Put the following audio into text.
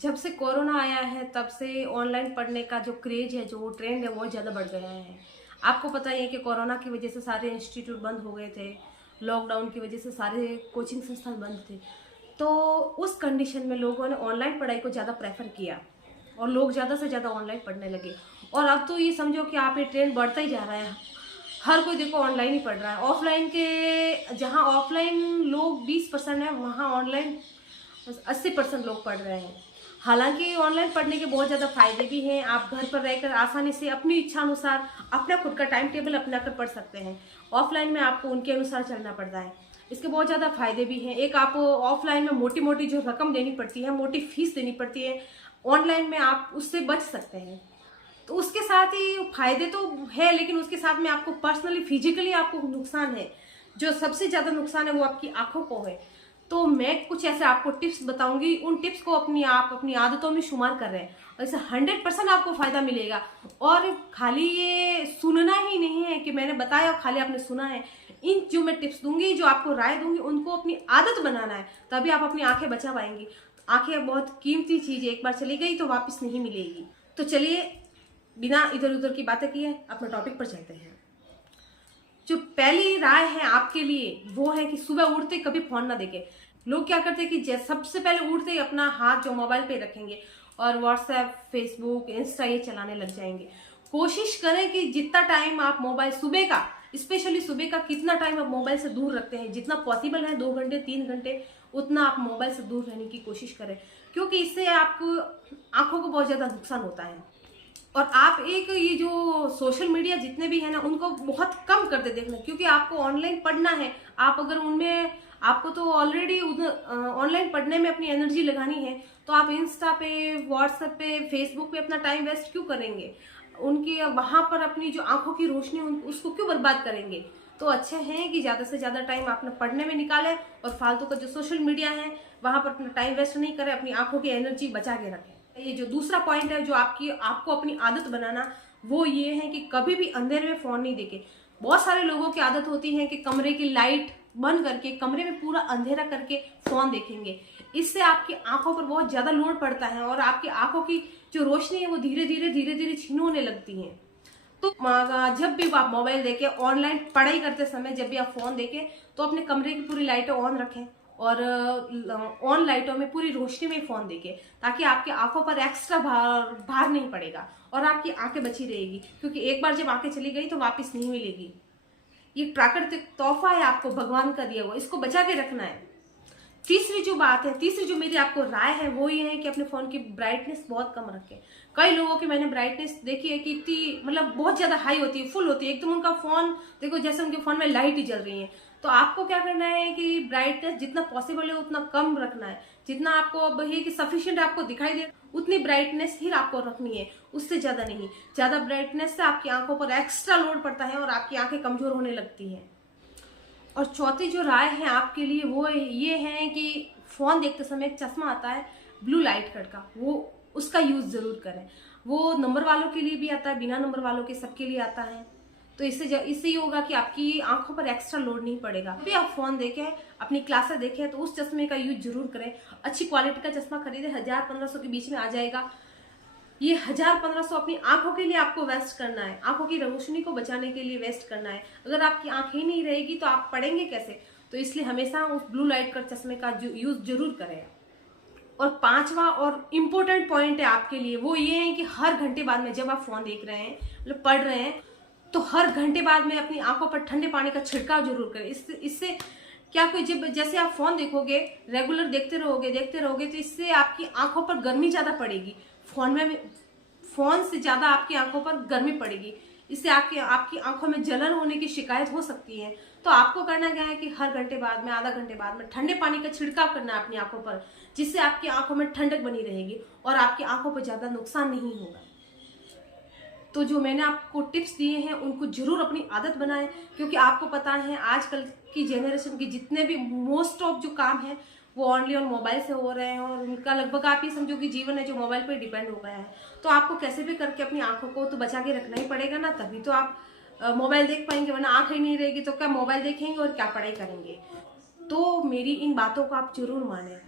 जब से कोरोना आया है तब से ऑनलाइन पढ़ने का जो क्रेज है, जो ट्रेंड है, बहुत ज़्यादा बढ़ गया है। आपको पता ही है कि कोरोना की वजह से सारे इंस्टीट्यूट बंद हो गए थे, लॉकडाउन की वजह से सारे कोचिंग संस्थान बंद थे। तो उस कंडीशन में लोगों ने ऑनलाइन पढ़ाई को ज़्यादा प्रेफर किया और लोग ज़्यादा से ज़्यादा ऑनलाइन पढ़ने लगे। और अब तो ये समझो कि आप ये ट्रेंड बढ़ता ही जा रहा है। हर कोई देखो ऑनलाइन ही पढ़ रहा है। ऑफलाइन के जहाँ ऑफलाइन लोग 20% है, वहाँ ऑनलाइन 80% लोग पढ़ रहे हैं। हालांकि ऑनलाइन पढ़ने के बहुत ज़्यादा फायदे भी हैं। आप घर पर रहकर आसानी से अपनी इच्छा अनुसार अपना खुद का टाइम टेबल अपना कर पढ़ सकते हैं। ऑफलाइन में आपको उनके अनुसार चलना पड़ता है। इसके बहुत ज़्यादा फायदे भी हैं। एक, आप ऑफलाइन में मोटी मोटी जो रकम देनी पड़ती है, मोटी फीस देनी पड़ती है, ऑनलाइन में आप उससे बच सकते हैं। तो उसके साथ ही फायदे तो है, लेकिन उसके साथ में आपको पर्सनली फिजिकली आपको नुकसान है। जो सबसे ज़्यादा नुकसान है वो आपकी आंखों को है। तो मैं कुछ ऐसे आपको टिप्स बताऊंगी, उन टिप्स को अपनी आदतों में शुमार कर रहे हैं और इससे 100% आपको फायदा मिलेगा। और खाली ये सुनना ही नहीं है कि मैंने बताया और खाली आपने सुना है। इन जो मैं टिप्स दूंगी, जो आपको राय दूंगी, उनको अपनी आदत बनाना है, तभी आप अपनी आंखें बचा पाएंगी। आंखें बहुत कीमती चीज है, एक बार चली गई तो वापस नहीं मिलेगी। तो चलिए बिना इधर उधर की बातें किए अपने टॉपिक पर चलते हैं। जो पहली राय है आपके लिए वो है कि सुबह उठते कभी फोन ना देखें। लोग क्या करते हैं कि सबसे पहले उठते ही अपना हाथ जो मोबाइल पे रखेंगे और व्हाट्सएप, फेसबुक, इंस्टा ये चलाने लग जाएंगे। कोशिश करें कि जितना टाइम आप मोबाइल सुबह का, स्पेशली सुबह का कितना टाइम आप मोबाइल से दूर रखते हैं, जितना पॉसिबल है 2 घंटे 3 घंटे, उतना आप मोबाइल से दूर रहने की कोशिश करें। क्योंकि इससे आपको आंखों को बहुत ज्यादा नुकसान होता है। और आप एक ये जो सोशल मीडिया जितने भी है ना, उनको बहुत कम कर दे देखना। क्योंकि आपको ऑनलाइन पढ़ना है, आप अगर उनमें, आपको तो ऑलरेडी ऑनलाइन पढ़ने में अपनी एनर्जी लगानी है, तो आप इंस्टा पे, व्हाट्सएप पे, फेसबुक पे अपना टाइम वेस्ट क्यों करेंगे? उनकी वहां पर अपनी जो आंखों की रोशनी उसको क्यों बर्बाद करेंगे? तो अच्छे हैं कि ज्यादा से ज्यादा टाइम अपना पढ़ने में निकालें और फालतू का जो सोशल मीडिया है वहां पर अपना टाइम वेस्ट नहीं करें, अपनी आंखों की एनर्जी बचा के रखें। ये जो दूसरा पॉइंट है जो आपको अपनी आदत बनाना, वो ये है कि कभी भी अंधेरे में फोन नहीं देखे। बहुत सारे लोगों की आदत होती है कि कमरे की लाइट बंद करके, कमरे में पूरा अंधेरा करके फोन देखेंगे। इससे आपकी आंखों पर बहुत ज्यादा लोड पड़ता है और आपकी आंखों की जो रोशनी है वो धीरे धीरे छीन होने लगती है। तो जब भी आप मोबाइल देखें, ऑनलाइन पढ़ाई करते समय जब भी आप फोन देखें, तो अपने कमरे की पूरी लाइटें ऑन रखें और ऑन लाइटों में पूरी रोशनी में फोन देखें, ताकि आपकी आंखों पर एक्स्ट्रा भार नहीं पड़ेगा और आपकी आंखें बची रहेगी। क्योंकि एक बार जब आंखें चली गई तो वापस नहीं मिलेगी। ये प्राकृतिक तोहफा है आपको भगवान का दिया हुआ, इसको बचा के रखना है। तीसरी जो बात है, तीसरी जो मेरी आपको राय है वो ये है कि अपने फोन की ब्राइटनेस बहुत कम रखें। कई लोगों की मैंने ब्राइटनेस देखी है कि इतनी, मतलब बहुत ज्यादा हाई होती है, फुल होती है एकदम। उनका फोन देखो जैसे उनके फोन में लाइट ही जल रही है। तो आपको क्या करना है कि ब्राइटनेस जितना पॉसिबल है उतना कम रखना है। जितना आपको अब है कि सफिशिएंट आपको दिखाई दे, उतनी ब्राइटनेस ही आपको रखनी है, उससे ज्यादा नहीं। ज्यादा ब्राइटनेस से आपकी आंखों पर एक्स्ट्रा लोड पड़ता है और आपकी आंखें कमजोर होने लगती हैं। और चौथी जो राय है आपके लिए वो ये है कि फोन देखते समय एक चश्मा आता है ब्लू लाइट कट का, वो उसका यूज जरूर करें। वो नंबर वालों के लिए भी आता है, बिना नंबर वालों के सबके लिए आता है। तो इससे ये होगा कि आपकी आंखों पर एक्स्ट्रा लोड नहीं पड़ेगा। भी आप फोन देखें, अपनी क्लासेस देखें, तो उस चश्मे का यूज जरूर करें। अच्छी क्वालिटी का चश्मा खरीदे, 1000-1500 के बीच में आ जाएगा। ये 1000-1500 अपनी आंखों के लिए आपको वेस्ट करना है, आंखों की रोशनी को बचाने के लिए वेस्ट करना है। अगर आपकी आंख ही नहीं रहेगी तो आप पढ़ेंगे कैसे? तो इसलिए हमेशा उस ब्लू लाइट का चश्मे का यूज जरूर करें। और पांचवा और इम्पोर्टेंट पॉइंट है आपके लिए वो ये है कि हर घंटे बाद में जब आप फोन देख रहे हैं, मतलब पढ़ रहे हैं, तो हर घंटे बाद में अपनी आंखों पर ठंडे पानी का छिड़काव जरूर करें। इससे क्या, कोई जब जैसे आप फोन देखोगे, रेगुलर देखते रहोगे तो इससे आपकी आंखों पर गर्मी ज्यादा पड़ेगी। फोन से ज्यादा आपकी आंखों पर गर्मी पड़ेगी। इससे आपकी आंखों में जलन होने की शिकायत हो सकती है। तो आपको करना क्या है कि हर घंटे बाद में, आधा घंटे बाद में ठंडे पानी का छिड़काव करना है अपनी आंखों पर, जिससे आपकी आंखों में ठंडक बनी रहेगी और आपकी आंखों पर ज्यादा नुकसान नहीं होगा। तो जो मैंने आपको टिप्स दिए हैं उनको जरूर अपनी आदत बनाएं। क्योंकि आपको पता है आजकल की जनरेशन के जितने भी मोस्ट ऑफ जो काम है वो ओनली ऑन मोबाइल से हो रहे हैं और उनका लगभग आप ये समझो कि जीवन है जो मोबाइल पर डिपेंड हो गया है। तो आपको कैसे भी करके अपनी आंखों को तो बचा के रखना ही पड़ेगा ना, तभी तो आप मोबाइल देख पाएंगे। वरना आंख ही नहीं रहेगी तो क्या मोबाइल देखेंगे और क्या पढ़ाई करेंगे? तो मेरी इन बातों को आप जरूर माने।